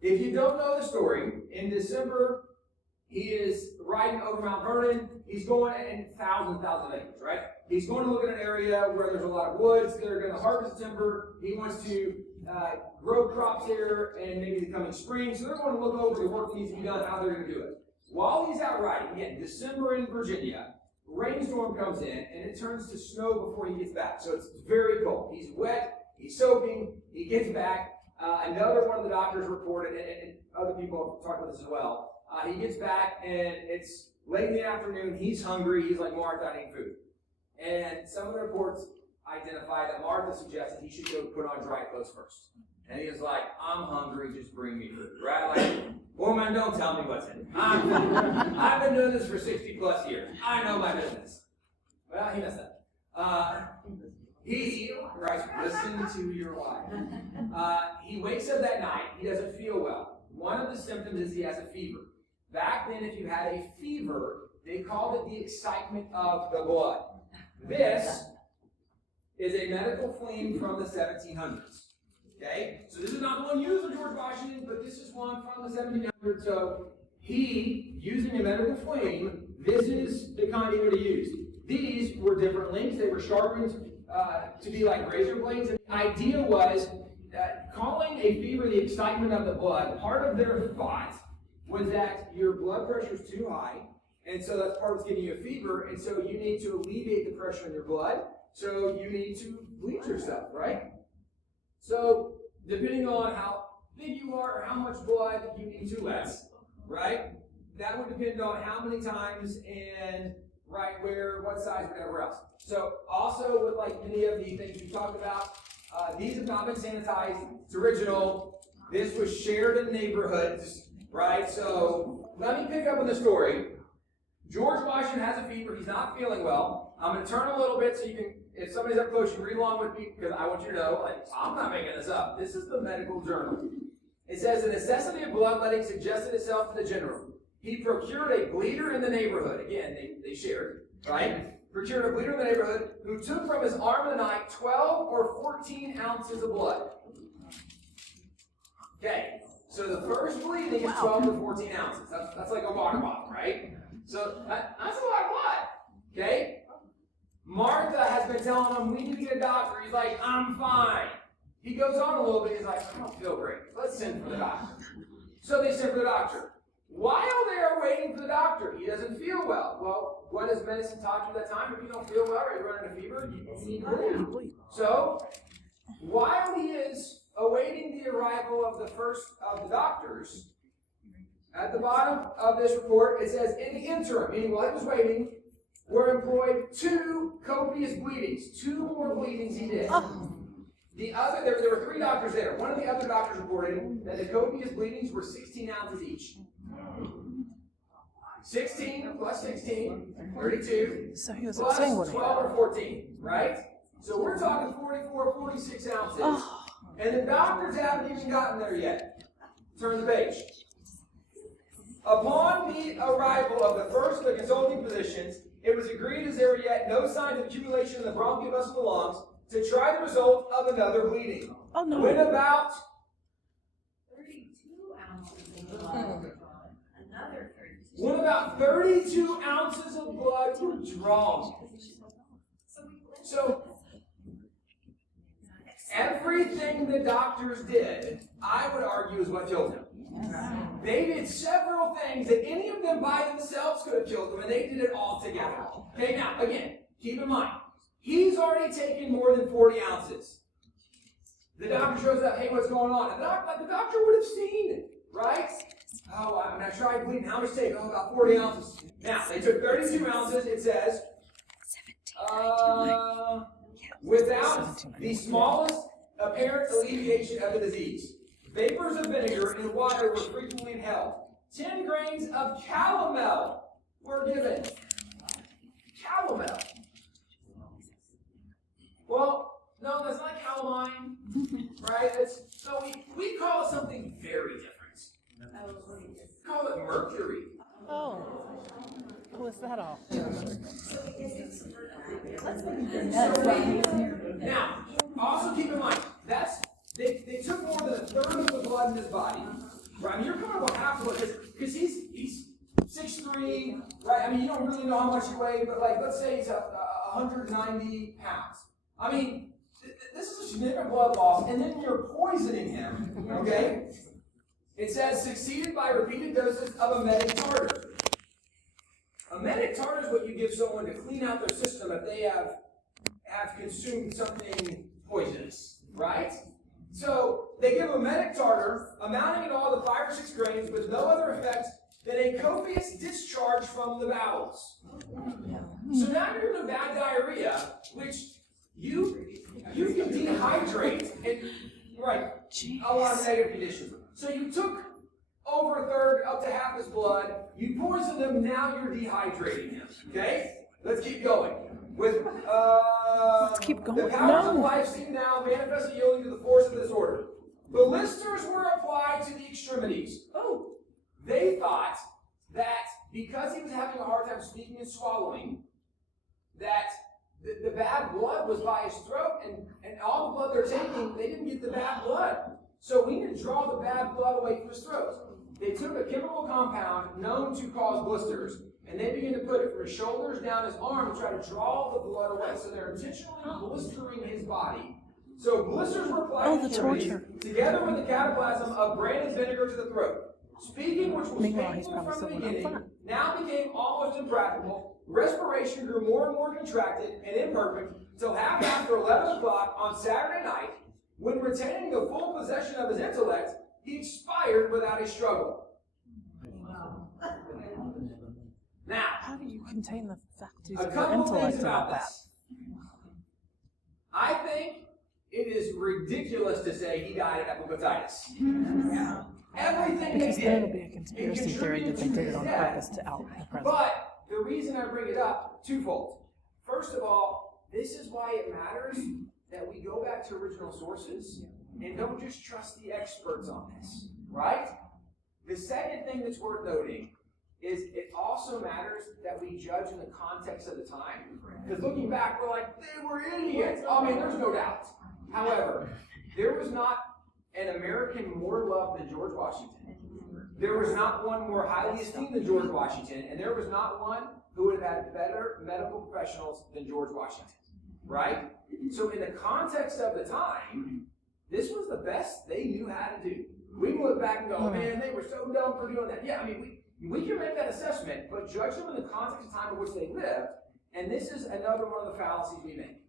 If you don't know the story, in December, he is riding over Mount Vernon. He's going in thousands of acres, right? He's going to look at an area where there's a lot of woods. They're going to harvest timber. He wants to grow crops there and maybe the coming spring. So they're going to look over the work that needs to be done, how they're going to do it. While he's out riding, again, December in Virginia, rainstorm comes in and it turns to snow before he gets back. So it's very cold. He's wet. He's soaking. He gets back. Another one of the doctors reported, and other people have talked about this as well. He gets back, and it's late in the afternoon. He's hungry. He's like, Martha, I need food. And some of the reports identify that Martha suggested he should go put on dry clothes first. And he was like, I'm hungry. Just bring me food, right? Like, woman, don't tell me what's in it. I've been doing this for 60 plus years. I know my business. Well, he messed up. Listen to your wife. He wakes up that night. He doesn't feel well. One of the symptoms is he has a fever. Back then, if you had a fever, they called it the excitement of the blood. This is a medical phlegm from the 1700s. Okay? So this is not the one used for George Washington, but this is one from the 1700s. So he, using a medical phlegm, this is the kind he would have used. These were different links. They were sharpened to be like razor blades. And the idea was calling a fever the excitement of the blood. Part of their thought was that your blood pressure is too high, and so that's part of what's giving you a fever, and so you need to alleviate the pressure in your blood, so you need to bleed yourself, right? So depending on how big you are or how much blood you need to let, right? That would depend on how many times and right where, what size, whatever else. So also with like many of the things we talked about, these have not been sanitized. It's original. This was shared in neighborhoods, right? So let me pick up on the story. George Washington has a fever. He's not feeling well. I'm going to turn a little bit so you can, if somebody's up close, you can read along with me because I want you to know, like, I'm not making this up. This is the medical journal. It says, the necessity of bloodletting suggested itself to the general. He procured a bleeder in the neighborhood. Again, they shared, right? Procured a bleeder in the neighborhood who took from his arm in the night 12 or 14 ounces of blood. Okay, so the first bleeding is 12 to 14 ounces. That's like a water bottle, right? So that's a lot of blood. Okay? Martha has been telling him, we need to get a doctor. He's like, I'm fine. He goes on a little bit. He's like, I don't feel great. Let's send for the doctor. So they send for the doctor. While they are waiting for the doctor, he doesn't feel well. Well, what has medicine taught you at that time? If you don't feel well or you're running a fever, you need to bleed. So, while he is awaiting the arrival of the first of the doctors, at the bottom of this report, it says, in the interim, meaning while he was waiting, were employed 2 copious bleedings. 2 more bleedings he did. The other, there were 3 doctors there. One of the other doctors reported that the copious bleedings were 16 ounces each. 16 plus 16, 32, So he was plus saying 12 or 14, right? So we're talking 44, 46 ounces. And the doctors haven't even gotten there yet. Turn the page. Upon the arrival of the first of the consulting physicians, it was agreed, as there were yet no signs of accumulation in the bronchial vessel of the lungs, to try the result of another bleeding. Oh, no. When about 32 ounces of blood. Another 32. When about 32 ounces of blood were drawn. So, everything the doctors did, I would argue, is what killed him. They did several things that any of them by themselves could have killed him, and they did it all together. Okay, now, again, keep in mind, he's already taken more than 40 ounces. The doctor shows up, hey, what's going on? And the doctor would have seen it, right? Oh, I tried bleeding. How much take? Oh, about 40 ounces. Now, they took 32 ounces, it says, without the smallest apparent alleviation of the disease. Vapors of vinegar and water were frequently inhaled. 10 grains of calomel were given. Calomel. Well, no, that's not calamine, right? So we call it something very different. We call it mercury. Oh, what's that all? Now, also keep in mind, they took more than a third of the blood in his body, much he weighed, but like, let's say he's 190 pounds. I mean, this is a significant blood loss, and then you're poisoning him, okay? It says, succeeded by repeated doses of emetic tartar. Emetic tartar is what you give someone to clean out their system if they have consumed something poisonous, right? So they give emetic tartar, amounting in all to 5 or 6 grains, with no other effect than a copious discharge from the bowels. So now you're in a bad diarrhea, which you can dehydrate and a lot of negative conditions. So you took over a third, up to half his blood, you poisoned him, now you're dehydrating him. Okay? Let's keep going. With Let's keep going. the powers of life seem now manifestly yielding to the force of this order. Blisters were applied to the extremities. Oh, they thought that because he was having a hard time speaking and swallowing, that the bad blood was by his throat, and all the blood they're taking, they didn't get the bad blood. So we need to draw the bad blood away from his throat. They took a chemical compound known to cause blisters, and they began to put it from his shoulders down his arm to try to draw the blood away. So they're intentionally blistering his body. So blisters were applied to the torture, together with the cataplasm of branded vinegar to the throat. Speaking, which was painful from the beginning, now became almost impractical. Respiration grew more and more contracted and imperfect until half after 11 o'clock on Saturday night, when retaining the full possession of his intellect, he expired without a struggle. Now, how do you contain the faculties a of your couple of intellect things about that? this. I think it is ridiculous to say he died of hepatitis. Everything Because they then did, it'll be a conspiracy theory that they did it on purpose to out the president. But the reason I bring it up, twofold. First of all, this is why it matters that we go back to original sources and don't just trust the experts on this, right? The second thing that's worth noting is it also matters that we judge in the context of the time. Because looking back, we're like, they were idiots. I mean, there's no doubt. However, there was not an American more loved than George Washington. There was not one more highly esteemed than George Washington, and there was not one who would have had better medical professionals than George Washington, right? So in the context of the time, this was the best they knew how to do. We can look back and go, man, they were so dumb for doing that. Yeah, I mean, we can make that assessment, but judge them in the context of time in which they lived, and this is another one of the fallacies we make.